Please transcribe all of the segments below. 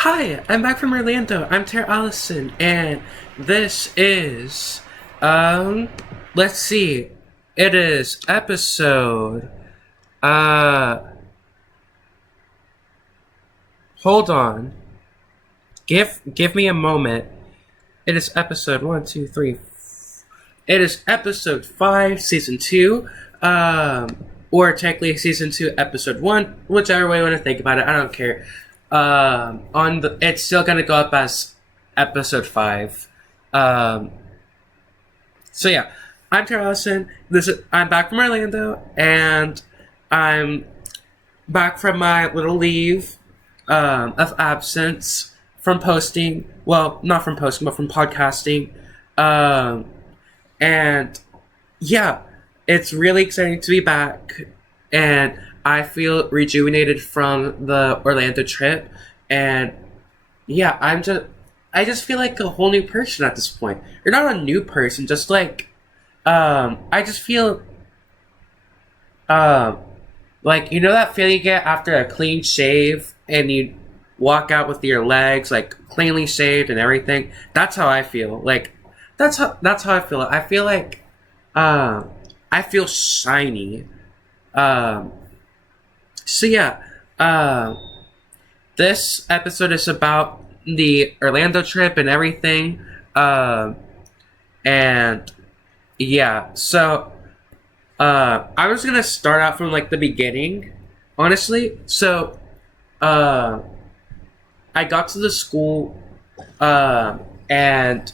Hi, I'm back from Orlando. I'm Allison, and this is, let's see. It is episode, uh, hold on. Give me a moment. It is episode one, two, three. It is episode 5, season 2, or technically season 2, episode 1, whichever way you want to think about it. I don't care. It's still gonna go up as episode 5. So yeah, I'm Allison. I'm back from Orlando, and I'm back from my little leave of absence from posting. Well, not from posting, but from podcasting. And yeah, it's really exciting to be back, and I feel rejuvenated from the Orlando trip, and yeah, I just feel like a whole new person at this point. You're not a new person, just like, I just feel, like, you know that feeling you get after a clean shave, and you walk out with your legs, like, cleanly shaved and everything? That's how I feel, like, that's how I feel. I feel like, I feel shiny, So yeah, this episode is about the Orlando trip and everything, and yeah, so I was gonna start out from like the beginning, honestly. So I got to the school, and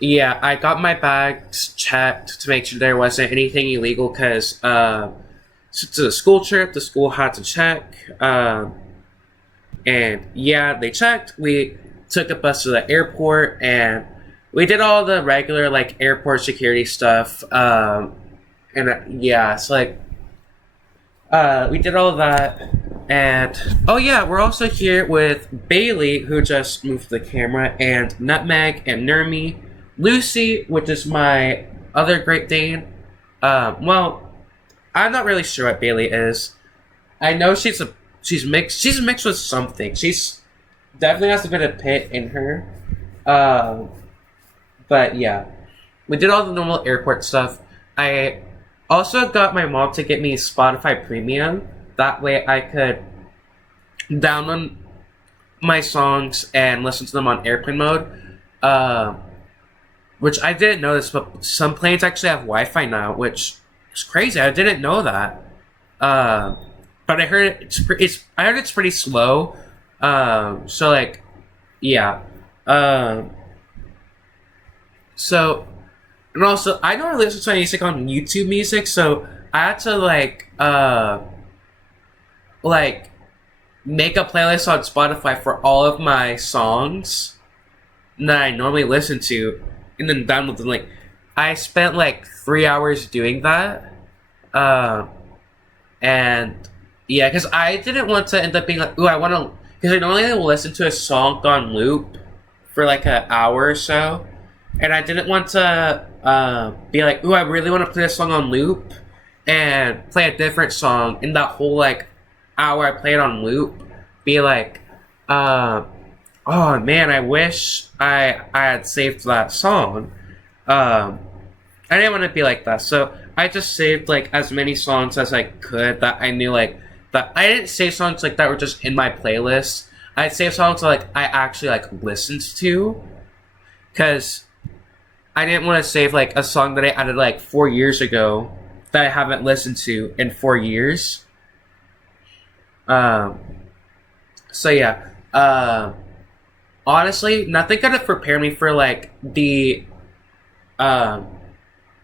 yeah, I got my bags checked to make sure there wasn't anything illegal, because so to the school trip, the school had to check, and yeah, they checked. We took a bus to the airport, and we did all the regular like airport security stuff, and yeah, it's like we did all of that, and oh yeah, we're also here with Bailey, who just moved the camera, and Nutmeg and Nermi, Lucy, which is my other Great Dane. Well, I'm not really sure what Bailey is. I know she's mixed. She's mixed with something. She's definitely has a bit of pit in her. But yeah, we did all the normal airport stuff. I also got my mom to get me Spotify Premium. That way I could download my songs and listen to them on airplane mode. Which I didn't know this, but some planes actually have Wi-Fi now, which it's crazy. I didn't know that. But I heard it's pretty slow. So like, yeah. So, and also I don't really listen to my music on YouTube Music, so I had to like make a playlist on Spotify for all of my songs that I normally listen to, and then download them. Like, I spent like 3 hours doing that, and yeah, because I didn't want to end up being like, ooh, I want to, because I normally will listen to a song on loop for like an hour or so, and I didn't want to be like, ooh, I really want to play this song on loop and play a different song in that whole like hour I played on loop, be like, oh man, I wish I had saved that song. I didn't want to be like that, so I just saved like as many songs as I could that I knew, like, that I didn't save songs like that were just in my playlist. I saved songs that, like, I actually like listened to, because I didn't want to save like a song that I added like 4 years ago that I haven't listened to in 4 years. So yeah, honestly, nothing could have prepared me for like the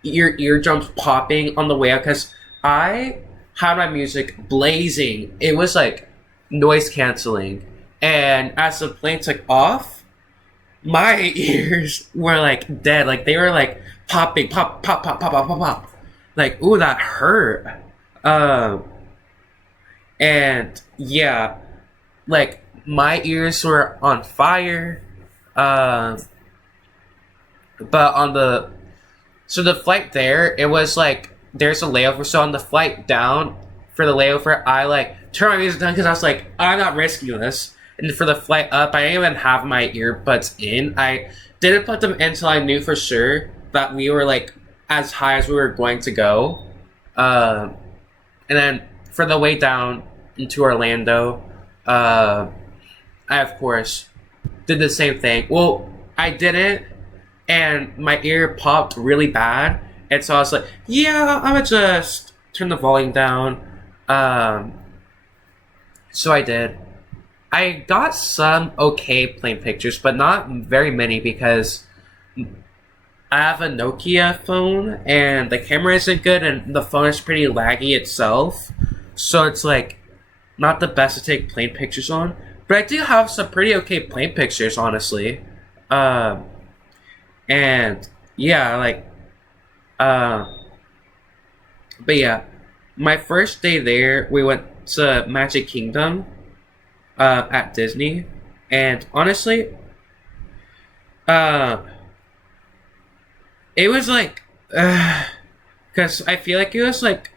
eardrums popping on the way out, because I had my music blazing. It was like noise canceling, and as the plane took off, my ears were like dead. Like, they were like popping, pop, pop, pop, pop, pop, pop, pop. Like, ooh, that hurt. And yeah, like, my ears were on fire. But on the flight there, it was like, there's a layover. So on the flight down for the layover, I like turned my music down because I was like, I'm not risking this. And for the flight up, I didn't even have my earbuds in. I didn't put them in until I knew for sure that we were like as high as we were going to go. And then for the way down into Orlando, I of course did the same thing. Well, I didn't, and my ear popped really bad, and so I was like, "Yeah, I'm gonna just turn the volume down." So I did. I got some okay plane pictures, but not very many because I have a Nokia phone and the camera isn't good and the phone is pretty laggy itself. So it's like not the best to take plane pictures on. But I do have some pretty okay plane pictures, honestly. And yeah, but yeah, my first day there, we went to Magic Kingdom at Disney, and honestly, it was like, because I feel like it was like,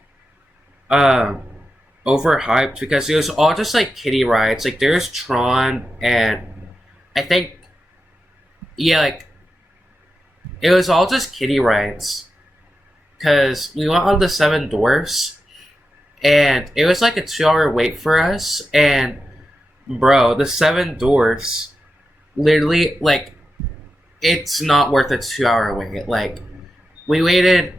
overhyped because it was all just like kiddie rides. Like there's Tron, and I think, yeah, like it was all just kiddie rides. Because we went on the Seven Dwarfs, and it was like a 2-hour wait for us, and bro, the Seven Dwarfs, literally, like, it's not worth a 2-hour wait. Like, we waited,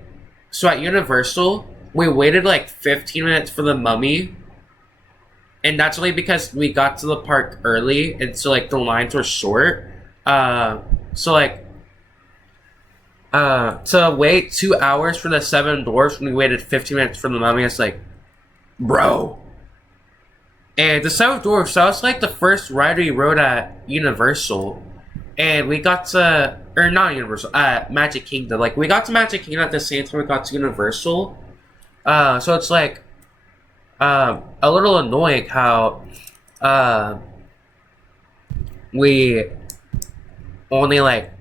so at Universal, we waited like 15 minutes for the Mummy, and that's only because we got to the park early, and so like the lines were short. So like, to wait 2 hours for the Seven Dwarfs when we waited 15 minutes for the Mummy, it's like, bro. And the Seven Dwarfs, that was like the first ride we rode at Universal. And we got to, or not Universal, Magic Kingdom. Like, we got to Magic Kingdom at the same time we got to Universal. So it's like, a little annoying how, we only like,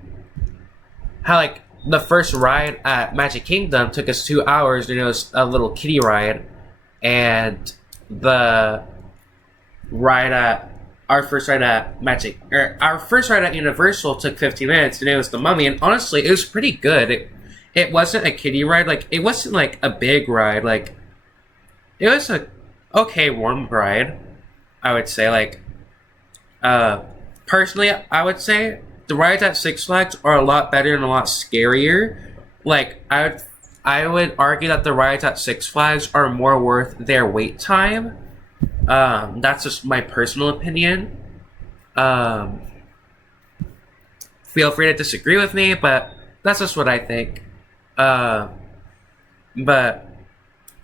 how like, the first ride at Magic Kingdom took us 2 hours, and it was a little kiddie ride, and the ride at our first ride at Universal took 15 minutes, and it was the Mummy. And honestly, it was pretty good. It wasn't a kiddie ride, like it wasn't like a big ride, like it was a okay warm ride, I would say. Like, personally, I would say the rides at Six Flags are a lot better and a lot scarier. Like, I would argue that the rides at Six Flags are more worth their wait time. That's just my personal opinion. Feel free to disagree with me, but that's just what I think. But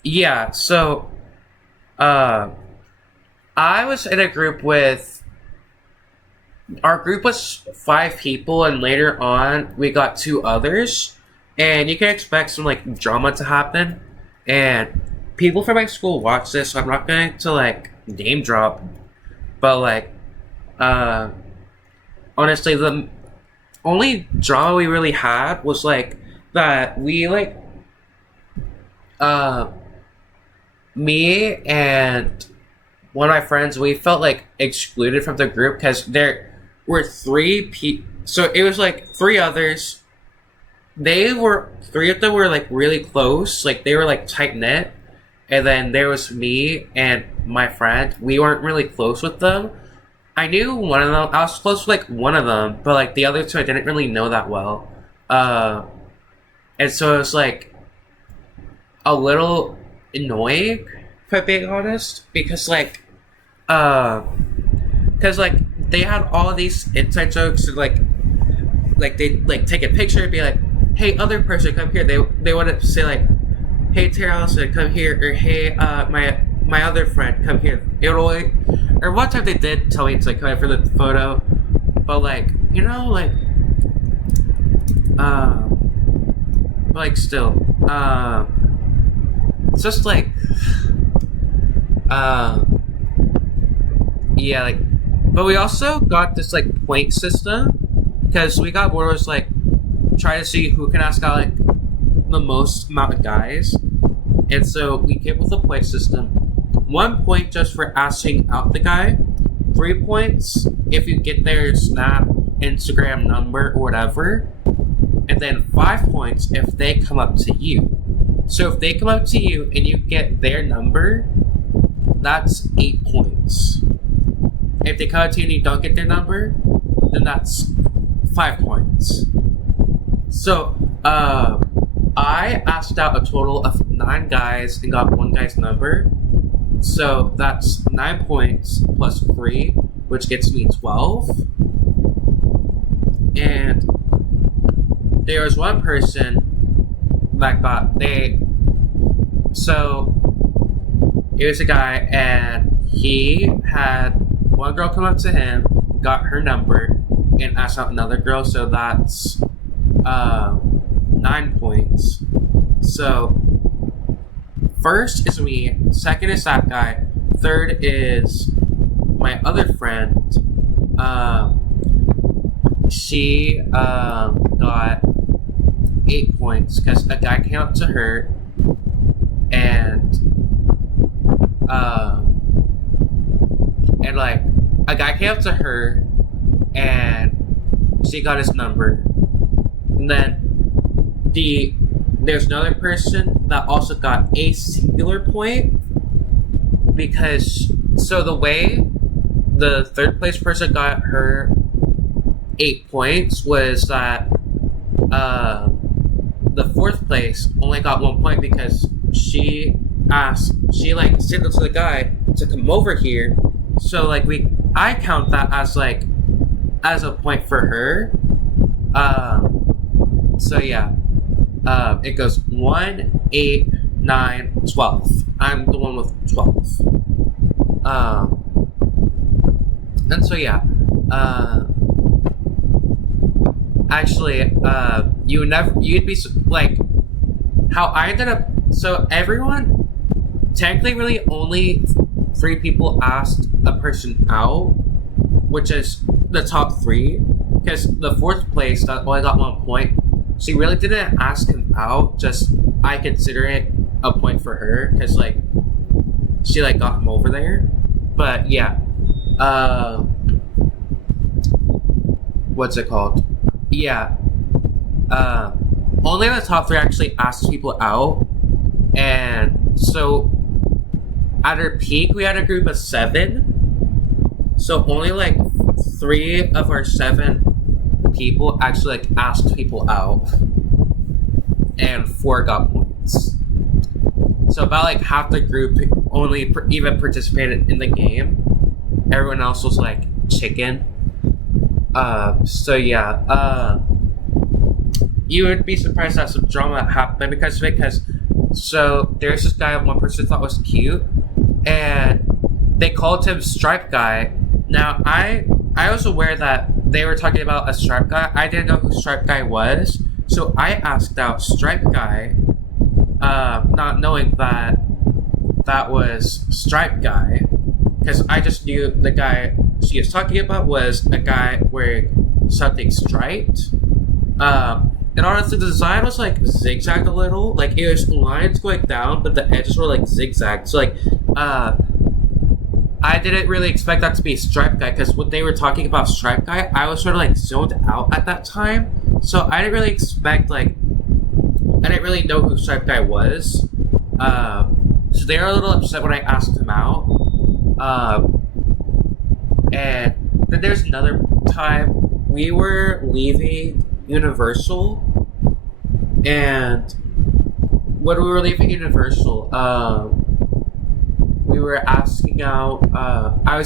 yeah, so I was in a group with, our group was 5 people, and later on we got 2 others, and you can expect some like drama to happen, and people from my school watch this, so I'm not going to like name drop, but like honestly, the only drama we really had was like that we like me and one of my friends, we felt like excluded from the group because there were 3 people. So it was like 3 others. 3 of them were like really close, like they were like tight knit, and then there was me and my friend. We weren't really close with them. I knew one of them. I was close with like one of them, but like the other 2 I didn't really know that well. And so it was like a little annoying, if I'm being honest, because like they had all these inside jokes, and like they like take a picture and be like, "Hey, other person, come here." They want to say like, "Hey, Allison, come here," or "Hey, my other friend, come here." Or one time they did tell me to like come here for the photo, but like, you know, like still, it's just like, yeah, like. But we also got this like point system, because we got one was like try to see who can ask out like the most amount of guys, and so we came with a point system. 1 point just for asking out the guy, 3 points if you get their Snap, Instagram number, or whatever, and then 5 points if they come up to you. So if they come up to you and you get their number, that's 8 points. If they come up to you and you don't get their number, then that's 5 points. So, I asked out a total of 9 guys and got 1 guy's number. So that's 9 points plus 3, which gets me 12. And there was one person that so it was a guy, and he had one girl come up to him, got her number, and asked out another girl, so that's 9 points. So first is me, second is that guy, third is my other friend. She got 8 points because a guy came up to her and like a guy came up to her and she got his number. And then there's another person that also got a singular point because the way the third place person got her 8 points was that the fourth place only got 1 point because she signaled to the guy to come over here. So I count that as a point for her. So yeah. It goes 1, 8, 9, 12. I'm the one with 12. And so yeah. Actually, you'd be like, how I ended up. So everyone, technically, really only 3 people asked a person out, which is the top 3, because the fourth place that only got 1 point. She really didn't ask him out, just I consider it a point for her because she got him over there. But yeah, what's it called? Yeah, only the top 3 actually asked people out, and so at our peak we had a group of 7. So only 3 of our 7 people actually asked people out, and 4 got points. So about half the group only even participated in the game. Everyone else was chicken. So yeah, you would be surprised that some drama happened because of it. So there's this guy one person thought was cute, and they called him Stripe Guy. Now I was aware that they were talking about a Stripe Guy. I didn't know who Stripe Guy was, so I asked out Stripe Guy, not knowing that was Stripe Guy, because I just knew the guy she was talking about was a guy wearing something striped. And honestly, the design was zigzagged a little. It was lines going down, but the edges were zigzagged. So I didn't really expect that to be Stripe Guy, because when they were talking about Stripe Guy, I was sort of zoned out at that time. So I didn't really expect I didn't really know who Stripe Guy was. So they were a little upset when I asked him out. And then there's another time we were leaving Universal, and when we were leaving Universal, we were asking out. I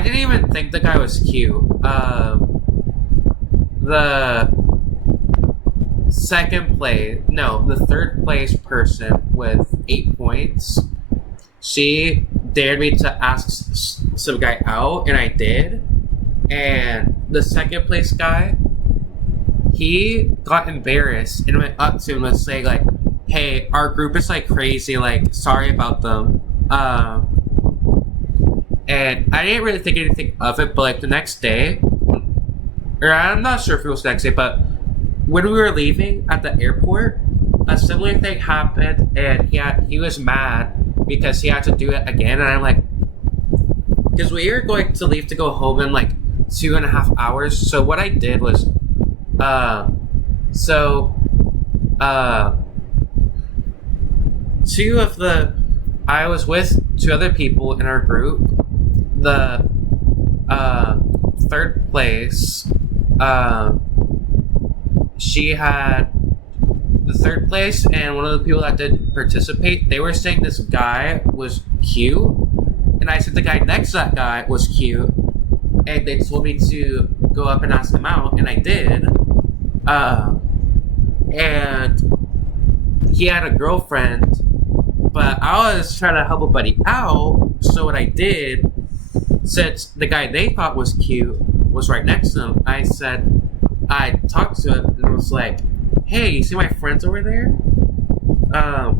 didn't even think the guy was cute. The third place person with 8 points, she dared me to ask some guy out, and I did. And the second place guy, he got embarrassed and went up to him and saying hey, our group is crazy, sorry about them. And I didn't really think anything of it, but the next day, or I'm not sure if it was the next day, but when we were leaving at the airport, a similar thing happened, and he was mad because he had to do it again, and I'm because we were going to leave to go home in like 2.5 hours. So what I did was, so uh, I was with two other people in our group. The third place, she had the third place, and one of the people that didn't participate, they were saying this guy was cute, and I said the guy next to that guy was cute, and they told me to go up and ask him out, and I did. And he had a girlfriend, but I was trying to help a buddy out, so what I did, since the guy they thought was cute was right next to him, I talked to him and was like, hey, you see my friends over there?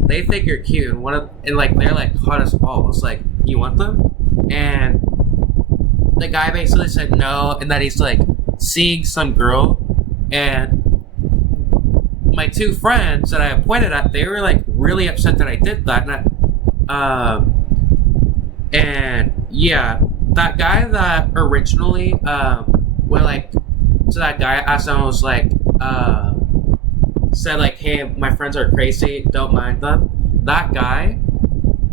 They think you're cute, and like they're like hot as balls. Like, you want them? And the guy basically said no, and that he's like seeing some girl. And my two friends that I pointed at, they were like really upset that I did that. And yeah, that guy that originally went like to that guy, asked him, was like said like, hey, my friends are crazy, don't mind them. That guy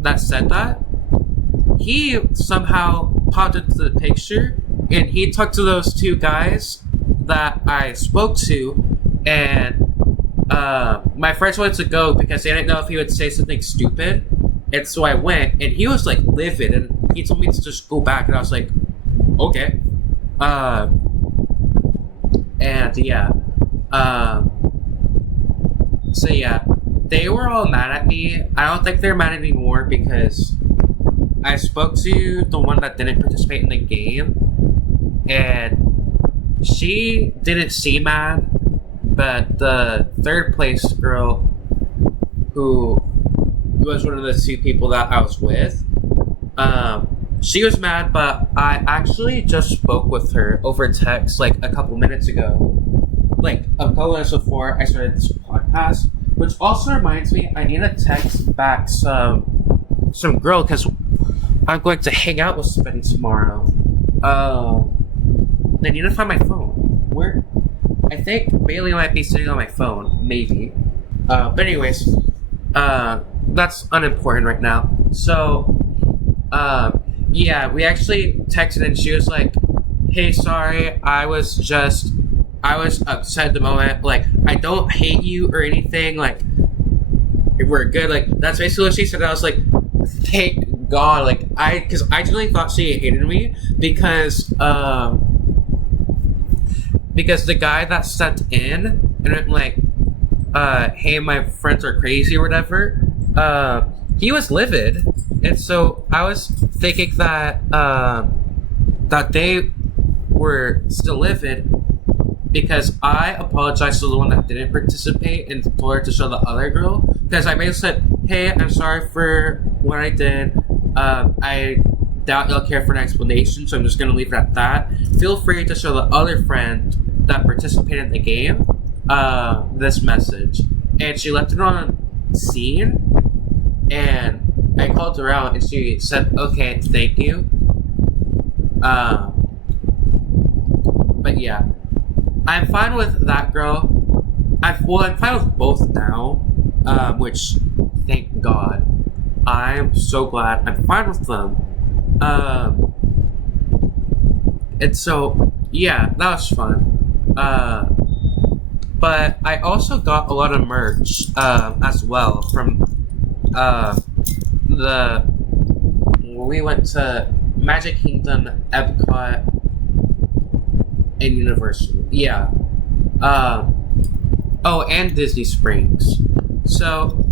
that said that, he somehow popped into the picture, and he talked to those two guys that I spoke to, and my friends wanted to go because they didn't know if he would say something stupid, and so I went, and he was like livid, and he told me to just go back, and I was like, okay. And yeah, so yeah, they were all mad at me. I don't think they're mad anymore because I spoke to the one that didn't participate in the game, and she didn't seem mad, but the third place girl, who was one of the two people that I was with, she was mad, but I actually just spoke with her over text like a couple minutes ago. Like a couple minutes before I started this podcast, which also reminds me I need to text back some girl because I'm going to hang out with somebody tomorrow. I need to find my phone. Where? I think Bailey might be sitting on my phone, maybe. But anyways, that's unimportant right now. So, yeah, we actually texted and she was like, hey, sorry, I was upset at the moment. Like, I don't hate you or anything. Like, we're good. Like, that's basically what she said. I was like, thank God. Like, because I genuinely thought she hated me because the guy that sent in and it, like, hey, my friends are crazy or whatever, he was livid. And so I was thinking that they were still livid because I apologized to the one that didn't participate and told her to show the other girl. Because I basically said, hey, I'm sorry for what I did. I doubt you'll care for an explanation, so I'm just going to leave it at that. Feel free to show the other friend that participated in the game this message. And she left it on scene, and I called her out, and she said, okay, thank you. But yeah, I'm fine with that girl. I'm fine with both now, which, thank God. I'm so glad I'm fine with them. And so, yeah, that was fun. But I also got a lot of merch as well from we went to Magic Kingdom, Epcot, and Universal. Yeah. Oh, and Disney Springs. So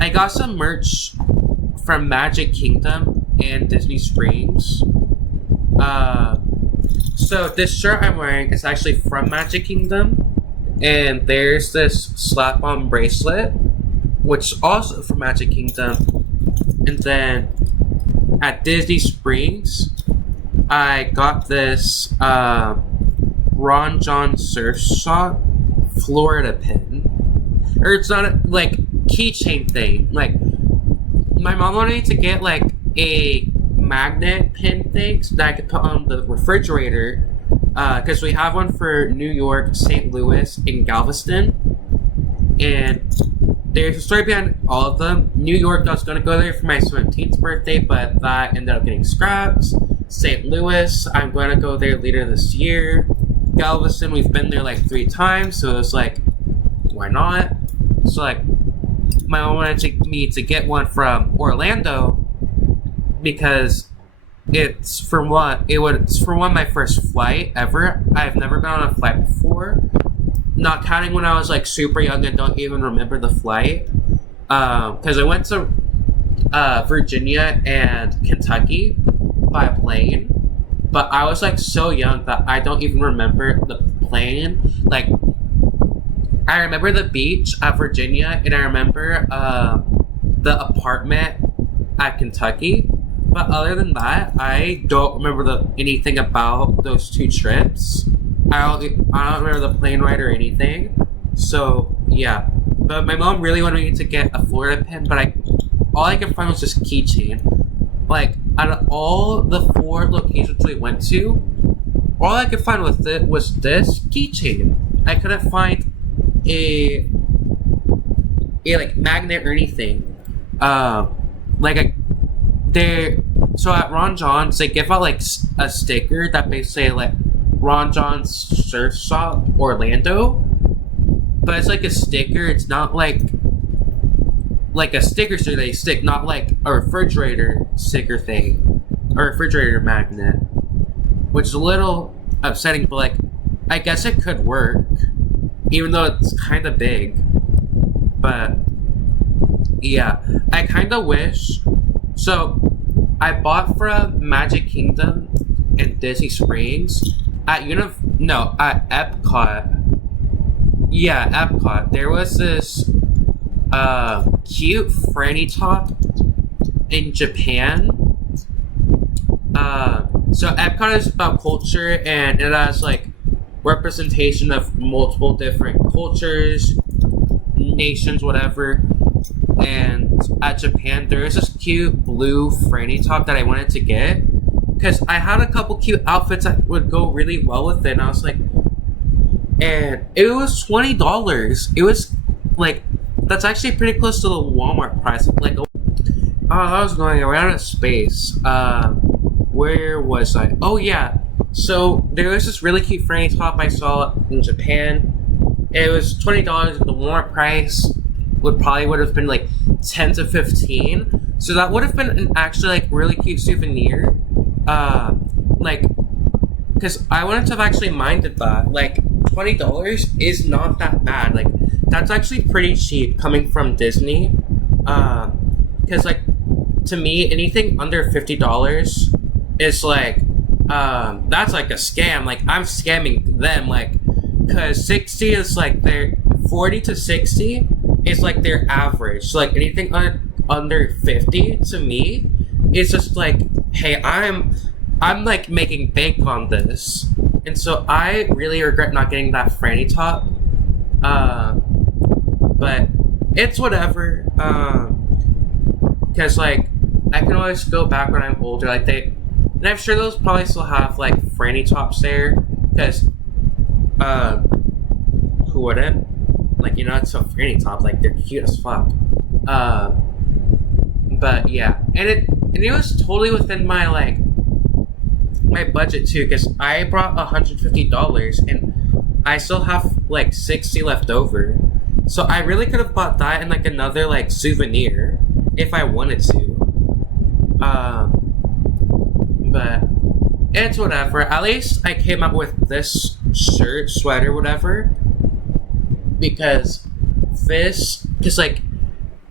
I got some merch from Magic Kingdom and Disney Springs. So this shirt I'm wearing is actually from Magic Kingdom, and there's this slap-on bracelet, which is also from Magic Kingdom. And then at Disney Springs, I got this Ron John Surf Shop Florida pin. Or it's not a, like, keychain thing. Like, my mom wanted me to get like a magnet pin things that I could put on the refrigerator. Because we have one for New York, St. Louis, and Galveston. And there's a story behind all of them. New York, I was going to go there for my 17th birthday, but that ended up getting scrapped. St. Louis, I'm going to go there later this year. Galveston, we've been there like 3 times, so it was like, why not? So like, my mom wanted me to get one from Orlando because it's for one of my first flight ever. I've never been on a flight before, not counting when I was like super young and don't even remember the flight. Because I went to Virginia and Kentucky by plane, but I was like so young that I don't even remember the plane. Like, I remember the beach at Virginia, and I remember the apartment at Kentucky. But other than that, I don't remember anything about those 2 trips. I don't remember the plane ride or anything. So yeah, but my mom really wanted me to get a Florida pin, but all I could find was this keychain. Like, out of all the 4 locations we went to, all I could find was this keychain. I couldn't find a like magnet or anything. So at Ron John's, they give out like a sticker that basically like Ron John's Surf Shop Orlando, but it's like a sticker. It's not like a sticker they stick, not like a refrigerator sticker thing or refrigerator magnet, which is a little upsetting. But like, I guess it could work, even though it's kind of big. But yeah, I kind of wish. So I bought from Magic Kingdom in Disney Springs at Epcot. Yeah, Epcot. There was this cute Franny top in Japan. So Epcot is about culture, and it has like representation of multiple different cultures, nations, whatever. And at Japan, there is this cute blue Franny top that I wanted to get because I had a couple cute outfits that would go really well with it. And I was like, and it was $20. It was like, that's actually pretty close to the Walmart price. Like, I was going around in space. Where was I? Oh yeah. So there was this really cute Franny top I saw in Japan. It was $20. The Walmart price would have been like 10 to 15. So that would have been an actually like really cute souvenir. Like, because I wouldn't have actually minded that. Like, $20 is not that bad. Like, that's actually pretty cheap coming from Disney. Because like, to me, anything under $50 is like, that's like a scam. Like, I'm scamming them. Like, because 60 is like their 40 to 60 is like their average. So like anything under 50 to me is just like, hey, I'm like making bank on this. And so I really regret not getting that Franny top. But it's whatever. Because like, I can always go back when I'm older. Like and I'm sure those probably still have like Franny tops there. Because who wouldn't? Like, you know, it's a Franny top. Like, they're cute as fuck. But yeah, and it was totally within my like my budget too, because I brought $150 and I still have like 60 left over. So I really could have bought that and like another like souvenir if I wanted to. But it's whatever. At least I came up with this shirt, sweater, whatever. Because like,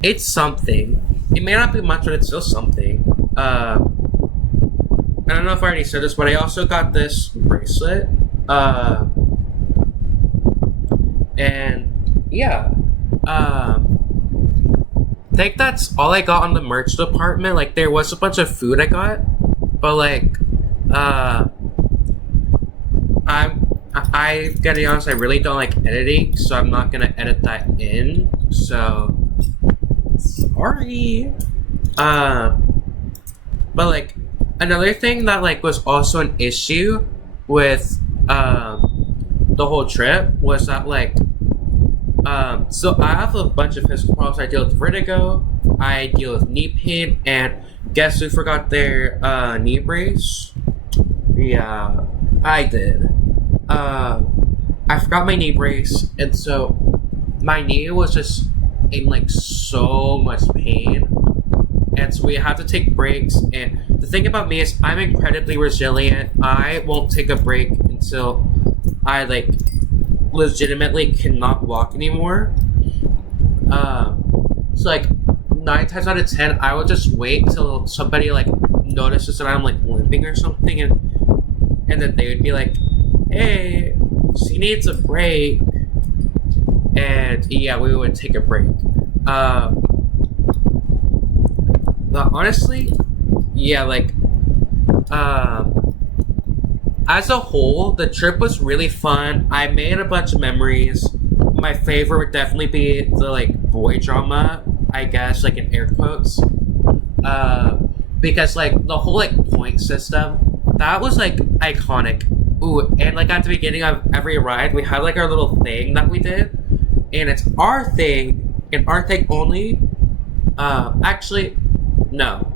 it's something. It may not be much, but it's still something. I don't know if I already said this, but I also got this bracelet. And yeah. I think that's all I got on the merch department. Like, there was a bunch of food I got, but like, I gotta be honest, I really don't like editing, so I'm not gonna edit that in. So sorry. But like, another thing that like was also an issue with the whole trip was that like so I have a bunch of physical problems. I deal with vertigo, I deal with knee pain, and guess who forgot their knee brace? Yeah, I did. I forgot my knee brace, and so my knee was just in like so much pain, and so we had to take breaks. And the thing about me is I'm incredibly resilient. I won't take a break until I like legitimately cannot walk anymore. So like 9 times out of 10, I would just wait till somebody like notices that I'm like limping or something, and then they would be like, "Hey, she needs a break," and yeah, we would take a break. But honestly, yeah, like, as a whole, the trip was really fun. I made a bunch of memories. My favorite would definitely be the like boy drama, I guess, like in air quotes. Because like the whole like point system, that was like iconic. Ooh, and like at the beginning of every ride, we had like our little thing that we did, and it's our thing and our thing only. Actually, no.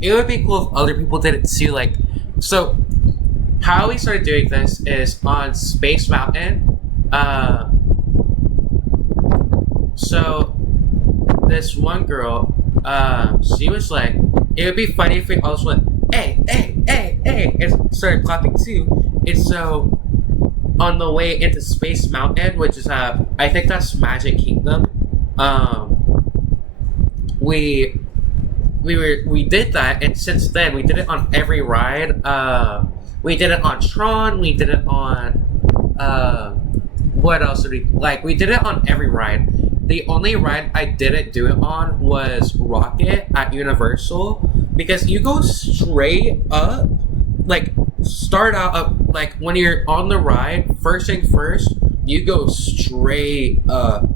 It would be cool if other people did it too. Like, so how we started doing this is on Space Mountain. So this one girl, she was like, it would be funny if we also went, hey, hey, hey, hey, and started clapping too. And so on the way into Space Mountain, which is I think that's Magic Kingdom, we did that, and since then we did it on every ride. We did it on Tron, we did it on what else did we like? We did it on every ride. The only ride I didn't do it on was Rocket at Universal, because you go straight up, like start out up, like when you're on the ride, first thing first, you go straight up.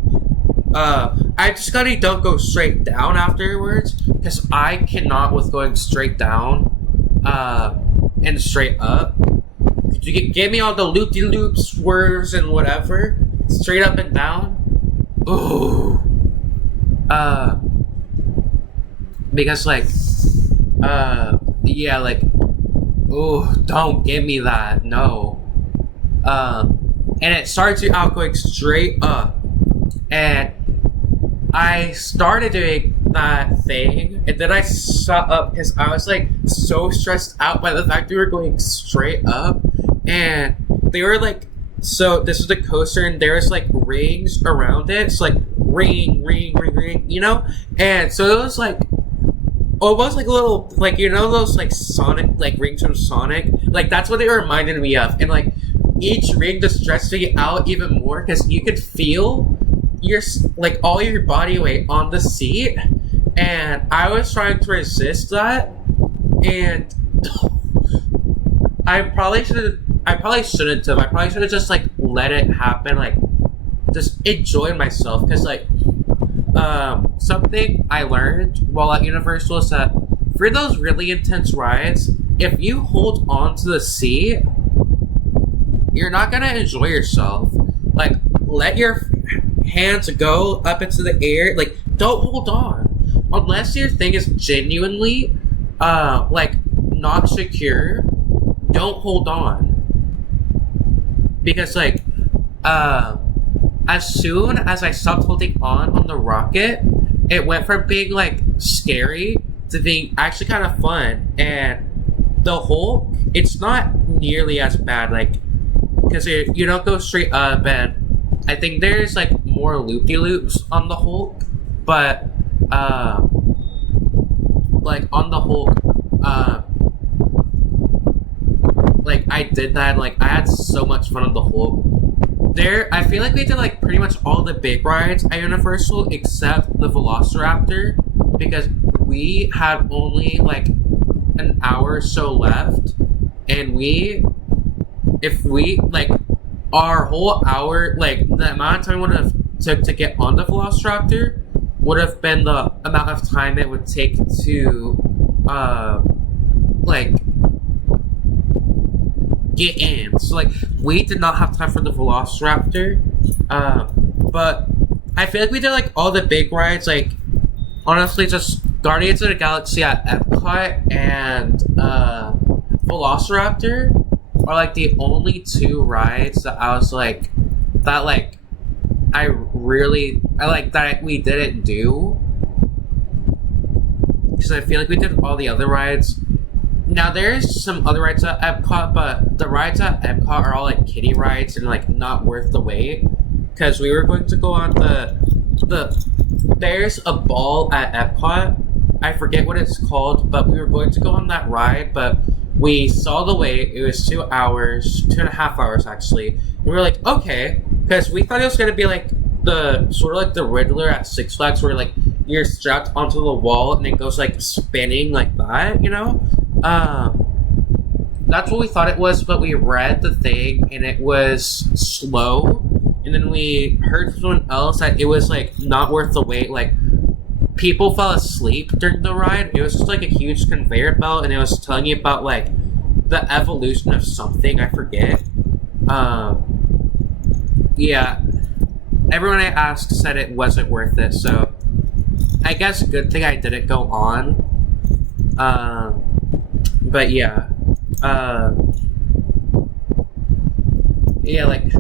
I just gotta don't go straight down afterwards, because I cannot with going straight down and straight up. You can give me all the loop-de-loops, swerves, and whatever, straight up and down. Ooh. Because like, yeah, like, ooh, don't give me that, no. And it starts you out going straight up, and I started doing that thing, and then I shut up because I was like so stressed out by the fact we were going straight up, and they were like, so this was the coaster, and there was like rings around it. It's like ring, ring, ring, ring, you know? And so it was like almost like a little, like, you know, those like Sonic, like rings from Sonic? Like that's what they reminded me of. And like each ring just stretched me out even more, because you could feel your, like, all your body weight on the seat. And I was trying to resist that, and I probably shouldn't have. I probably should have just like let it happen, like just enjoy myself. Because like something I learned while at Universal is that for those really intense rides, if you hold on to the seat, you're not gonna enjoy yourself. Like, let your hands go up into the air. Like, don't hold on unless your thing is genuinely like not secure. Don't hold on, because like as soon as I stopped holding on the rocket, it went from being like scary to being actually kind of fun. And the Hulk, it's not nearly as bad, like, because you don't go straight up, and I think there's like more loop-de-loops on the Hulk, but like on the Hulk, like I did that, like I had so much fun on the Hulk. There, I feel like we did like pretty much all the big rides at Universal except the Velociraptor, because we had only like an hour or so left, and if we like our whole hour, like the amount of time we would have took to get on the Velociraptor would have been the amount of time it would take to like get in. So like we did not have time for the Velociraptor, but I feel like we did like all the big rides. Like honestly, just Guardians of the Galaxy at Epcot and Velociraptor are like the only two rides that I was like that like I like that we didn't do because I feel like we did all the other rides. Now there's some other rides at Epcot, but the rides at Epcot are all like kiddie rides and like not worth the wait. Because we were going to go on the there's a ball at Epcot. I forget what it's called, but we were going to go on that ride, but we saw the wait. It was 2 hours, 2.5 hours actually. And we were like, okay, because we thought it was gonna be like the sort of like the Riddler at Six Flags, where like you're strapped onto the wall and it goes like spinning like that, you know. That's what we thought it was, but we read the thing and it was slow. And then we heard from someone else that it was like not worth the wait. Like people fell asleep during the ride. It was just like a huge conveyor belt, and it was telling you about like the evolution of something. I forget. Yeah. Everyone I asked said it wasn't worth it, so I guess good thing I didn't go on. But yeah. Yeah, like.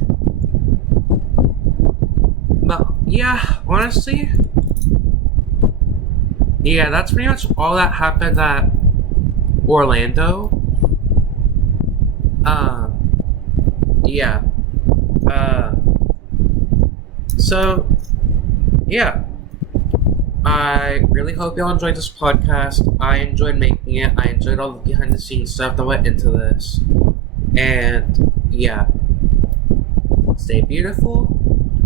But yeah, honestly. Yeah, that's pretty much all that happened at Orlando. Yeah. So, yeah. I really hope y'all enjoyed this podcast. I enjoyed making it. I enjoyed all the behind the scenes stuff that went into this. And, yeah. Stay beautiful.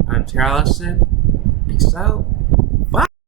I'm Allison. Peace out.